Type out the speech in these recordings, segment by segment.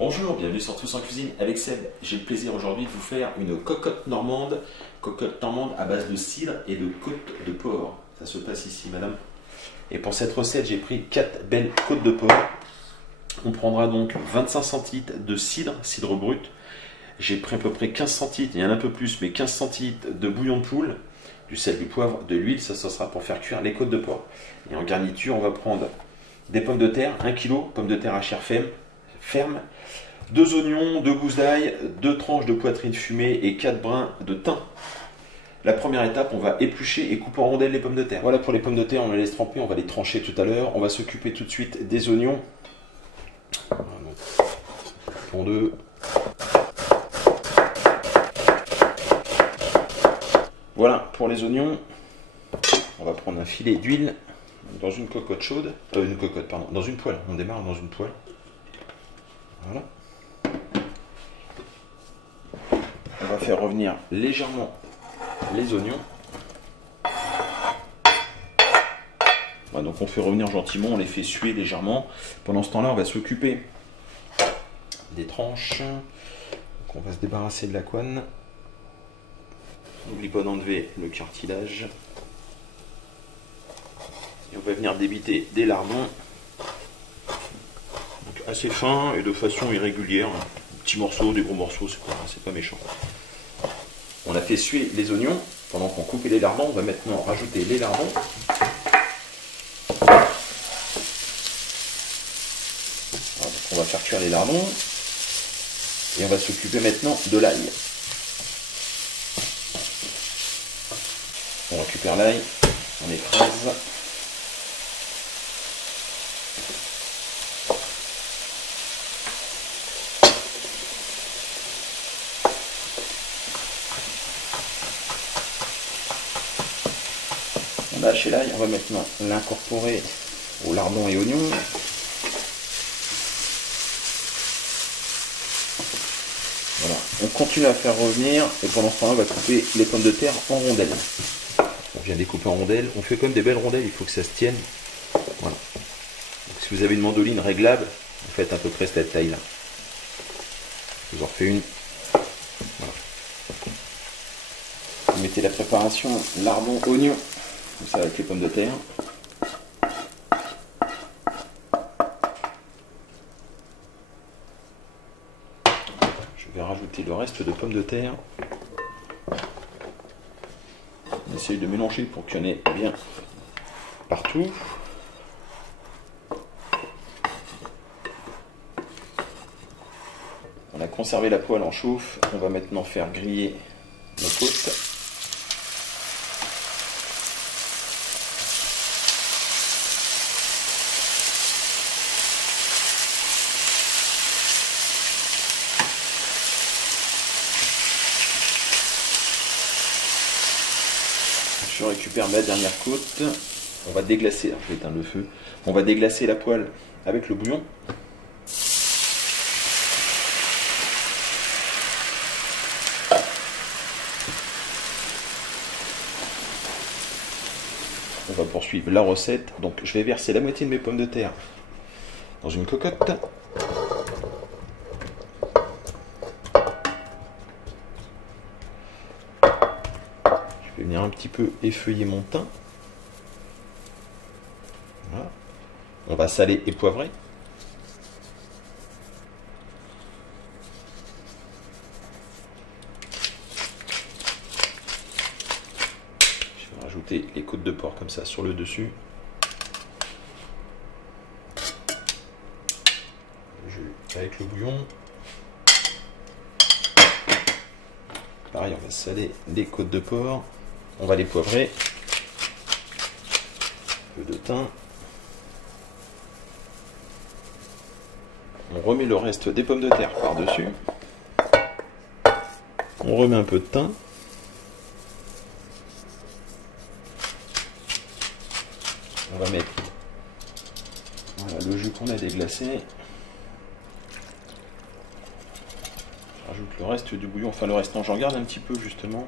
Bonjour, bienvenue sur Tous en Cuisine avec Seb. J'ai le plaisir aujourd'hui de vous faire une cocotte normande à base de cidre et de côte de porc. Ça se passe ici, madame. Et pour cette recette, j'ai pris 4 belles côtes de porc. On prendra donc 25 centilitres de cidre brut. J'ai pris à peu près 15 centilitres, il y en a un peu plus, mais 15 centilitres de bouillon de poule, du sel, du poivre, de l'huile. Ça sera pour faire cuire les côtes de porc. Et en garniture, on va prendre des pommes de terre, 1 kg, pommes de terre à chair ferme, 2 oignons, 2 gousses d'ail, 2 tranches de poitrine fumée et 4 brins de thym. La première étape, on va éplucher et couper en rondelles les pommes de terre. Voilà pour les pommes de terre, on les laisse tremper, on va les trancher tout à l'heure. On va s'occuper tout de suite des oignons. Pour deux. Voilà pour les oignons. On va prendre un filet d'huile dans une cocotte chaude, dans une poêle. On démarre dans une poêle. Voilà. On va faire revenir légèrement les oignons. Voilà, donc on fait revenir gentiment, on les fait suer légèrement. Pendant ce temps-là, on va s'occuper des tranches. Donc on va se débarrasser de la couenne. N'oublie pas d'enlever le cartilage. Et on va venir débiter des lardons. Donc assez fin et de façon irrégulière. Des petits morceaux, des gros morceaux, c'est pas méchant. On a fait suer les oignons. Pendant qu'on coupait les lardons, on va maintenant rajouter les lardons. Voilà, donc on va faire cuire les lardons. Et on va s'occuper maintenant de l'ail. On récupère l'ail, on écrase. On a haché l'ail, on va maintenant l'incorporer aux lardons et oignons. Voilà, on continue à faire revenir et pendant ce temps-là, on va couper les pommes de terre en rondelles. On vient découper en rondelles, on fait comme des belles rondelles, il faut que ça se tienne. Voilà. Donc, si vous avez une mandoline réglable, vous faites à peu près cette taille-là. Je vous en refais une. Voilà. Vous mettez la préparation lardons, oignons. Comme ça avec les pommes de terre. Je vais rajouter le reste de pommes de terre. On essaye de mélanger pour qu'il y en ait bien partout. On a conservé la poêle en chauffe. On va maintenant faire griller nos côtes. Je récupère ma dernière côte. On va déglacer, alors je vais éteindre le feu. On va déglacer la poêle avec le bouillon. On va poursuivre la recette. Donc je vais verser la moitié de mes pommes de terre dans une cocotte. Je vais venir un petit peu effeuiller mon thym. Voilà. On va saler et poivrer. Je vais rajouter les côtes de porc comme ça sur le dessus. Avec le bouillon. Pareil, on va saler les côtes de porc. On va les poivrer. Un peu de thym. On remet le reste des pommes de terre par-dessus. On remet un peu de thym. On va mettre voilà, le jus qu'on a déglacé. Je rajoute le reste du bouillon. Enfin le reste, non, j'en garde un petit peu justement.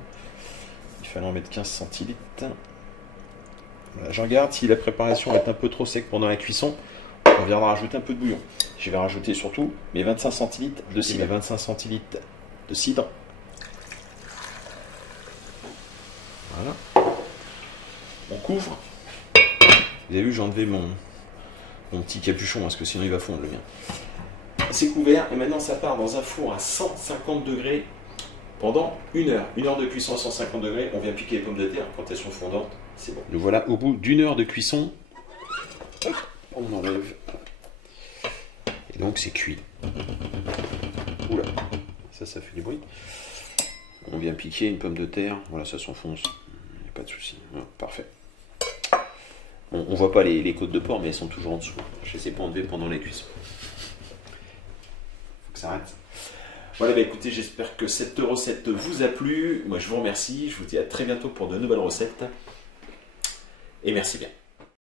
Il fallait en mettre 15 centilitres. Voilà, je regarde si la préparation est un peu trop sec pendant la cuisson. on viendra rajouter un peu de bouillon. Je vais rajouter surtout mes 25 centilitres de cidre. Voilà. On couvre. Vous avez vu, j'ai enlevé mon petit capuchon parce que sinon il va fondre le mien. C'est couvert et maintenant ça part dans un four à 150 degrés pendant 1 heure. 1 heure de cuisson à 150 degrés. On vient piquer les pommes de terre quand elles sont fondantes. C'est bon. Nous voilà au bout d'1 heure de cuisson. Hop, on enlève. Et donc c'est cuit. Oula, ça fait du bruit. On vient piquer une pomme de terre. Voilà, ça s'enfonce. Il n'y a pas de souci. Voilà, parfait. Bon, on voit pas les côtes de porc, mais elles sont toujours en dessous. Je les ai pas enlevées pendant la cuisson. Faut que ça arrête. Voilà, bah écoutez, j'espère que cette recette vous a plu. Moi, je vous remercie. Je vous dis à très bientôt pour de nouvelles recettes. Et merci bien.